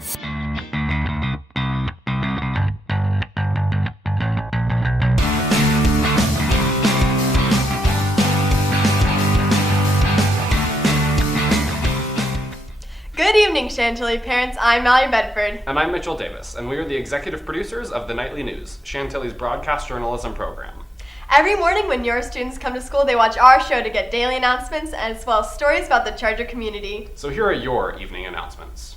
Good evening, Chantilly parents. I'm Mallory Bedford. And I'm Mitchell Davis, and we are the executive producers of the Nightly News, Chantilly's broadcast journalism program. Every morning when your students come to school, they watch our show to get daily announcements as well as stories about the Charger community. So here are your evening announcements.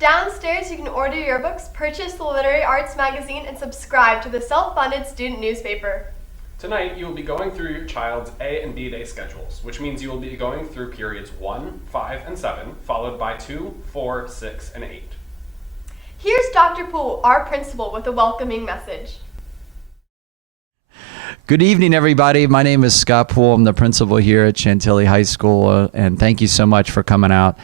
Downstairs, you can order your books, purchase the Literary Arts magazine, and subscribe to the self-funded student newspaper. Tonight, you will be going through your child's A and B day schedules, which means you will be going through periods 1, 5, and 7, followed by 2, 4, 6, and 8. Here's Dr. Poole, our principal, with a welcoming message. Good evening, everybody. My name is Scott Poole. I'm the principal here at Chantilly High School, and thank you so much for coming out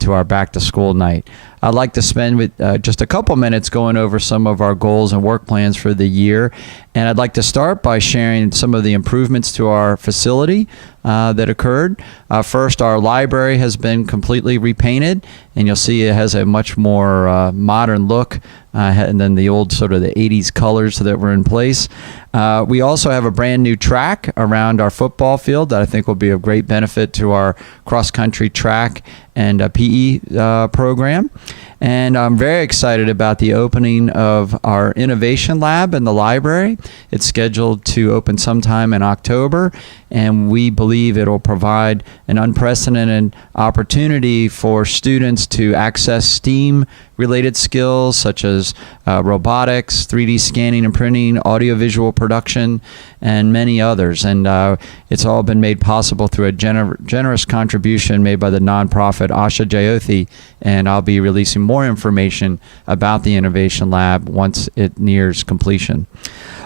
to our back to school night. I'd like to spend just a couple minutes going over some of our goals and work plans for the year. And I'd like to start by sharing some of the improvements to our facility that occurred. First, our library has been completely repainted, and you'll see it has a much more modern look than the old sort of the 80s colors that were in place. We also have a brand new track around our football field that I think will be of great benefit to our cross-country track and PE program. And I'm very excited about the opening of our innovation lab in the library. It's scheduled to open sometime in October, and we believe it'll provide an unprecedented opportunity for students to access STEAM-related skills such as robotics, 3D scanning and printing, audiovisual production, and many others. And it's all been made possible through a generous contribution made by the nonprofit Asha Jyothi, and I'll be releasing more information about the Innovation Lab once it nears completion.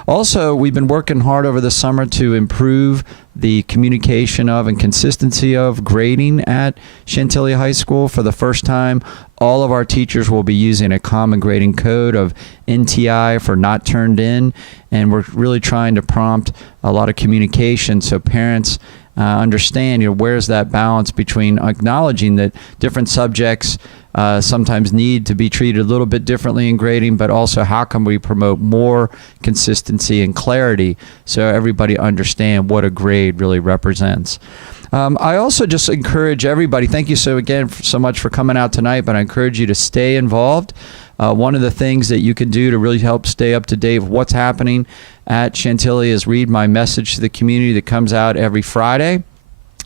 Also, we've been working hard over the summer to improve the communication of and consistency of grading at Chantilly High School. For the first time, all of our teachers will be using a common grading code of NTI for not turned in, and we're really trying to prompt a lot of communication so parents understand, where's that balance between acknowledging that different subjects sometimes need to be treated a little bit differently in grading, but also how can we promote more consistency and clarity so everybody understand what a grade really represents. I also just encourage everybody, thank you so much for coming out tonight, but I encourage you to stay involved. One of the things that you can do to really help stay up to date with what's happening at Chantilly is read my message to the community that comes out every Friday.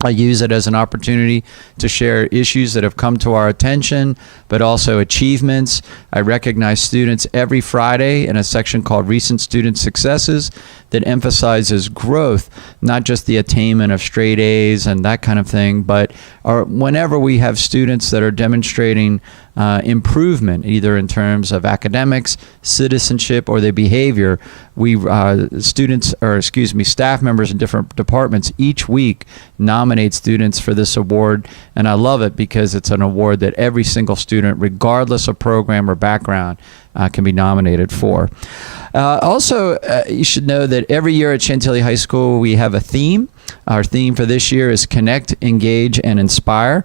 I use it as an opportunity to share issues that have come to our attention, but also achievements. I recognize students every Friday in a section called Recent Student Successes that emphasizes growth, not just the attainment of straight A's and that kind of thing, but whenever we have students that are demonstrating improvement, either in terms of academics, citizenship, or their behavior, staff members in different departments each week nominate students for this award, and I love it because it's an award that every single student, regardless of program or background, can be nominated for. Also, you should know that every year at Chantilly High School we have a theme. Our theme for this year is Connect, Engage, and Inspire.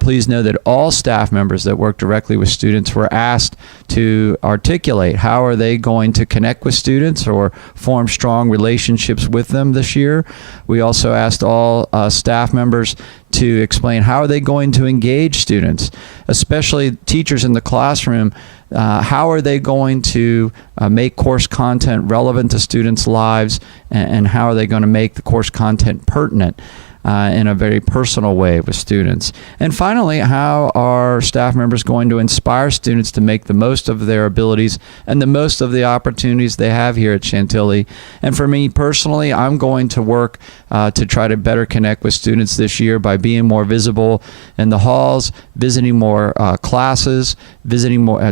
Please know that all staff members that work directly with students were asked to articulate how are they going to connect with students or form strong relationships with them this year. We also asked all staff members to explain how are they going to engage students, especially teachers in the classroom. How are they going to make course content relevant to students' lives, and how are they going to make the course content pertinent in a very personal way with students? And finally, how are staff members going to inspire students to make the most of their abilities and the most of the opportunities they have here at Chantilly? And for me personally, I'm going to work to try to better connect with students this year by being more visible in the halls, visiting more classes,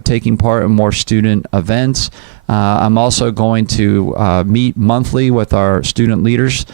taking part in more student events. I'm also going to meet monthly with our student leaders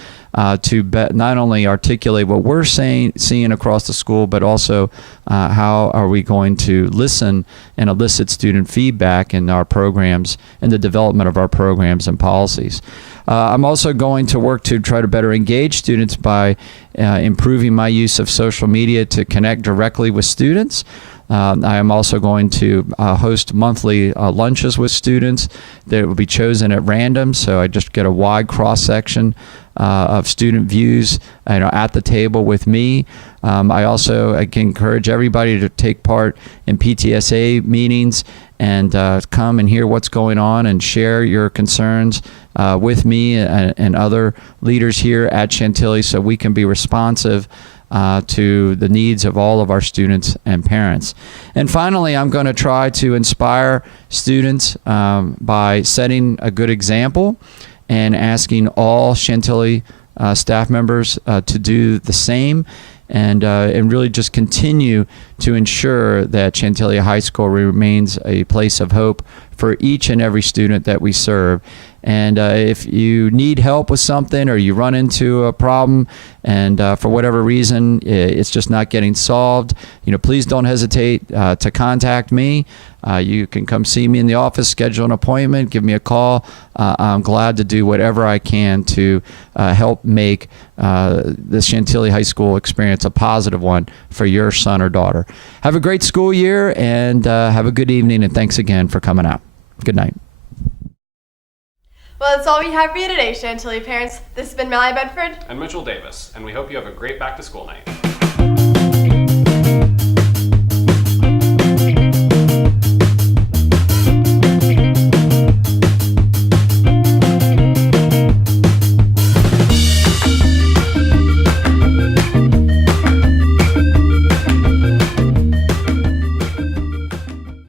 to not only articulate what we're seeing across the school, but also how are we going to listen and elicit student feedback in our programs and the development of our programs and policies. I'm also going to work to try to better engage students by improving my use of social media to connect directly with students. I am also going to host monthly lunches with students that will be chosen at random, so I just get a wide cross-section of student views at the table with me. I also can encourage everybody to take part in PTSA meetings and come and hear what's going on and share your concerns with me and other leaders here at Chantilly so we can be responsive to the needs of all of our students and parents. And finally, I'm going to try to inspire students by setting a good example and asking all Chantilly staff members to do the same, and really just continue to ensure that Chantilly High School remains a place of hope for each and every student that we serve. And if you need help with something or you run into a problem and for whatever reason it's just not getting solved, please don't hesitate to contact me. You can come see me in the office, schedule an appointment, give me a call. I'm glad to do whatever I can to help make the Chantilly High School experience a positive one for your son or daughter. Have a great school year and have a good evening, and thanks again for coming out. Good night. Well, that's all we have for you today, Chantilly parents. This has been Mallory Bedford and Mitchell Davis, and we hope you have a great back to school night.